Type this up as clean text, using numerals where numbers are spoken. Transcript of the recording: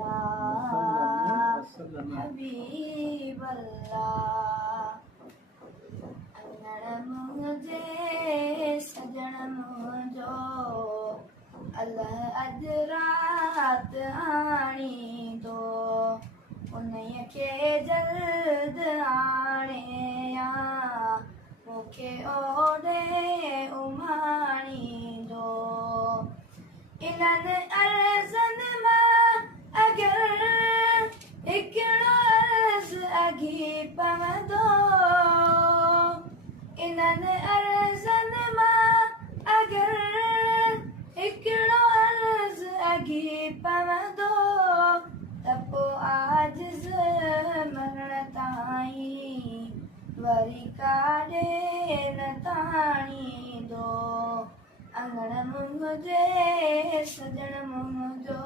या हबीब अल्लाह। अंगण मुंहिंजे सजण मुंहिंजो अल्लाह अॼु राति आणींदो, उन्हीअ खे जल्द आणे या मूंखे ओॾे उमाणींदो। इन्हनि अर्ज़नि मां अगरि हिकिड़ो अर्ज़ अघी पवंदो, इन्हनि अर्ज़नि मां अगरि हिकिड़ो अर्ज़ अघी पवंदो, त पोइ आजिज़ मरण ताईं वरी काॾे न ताणींदो। अंगण मुंहिंजे सजण मुंहिंजो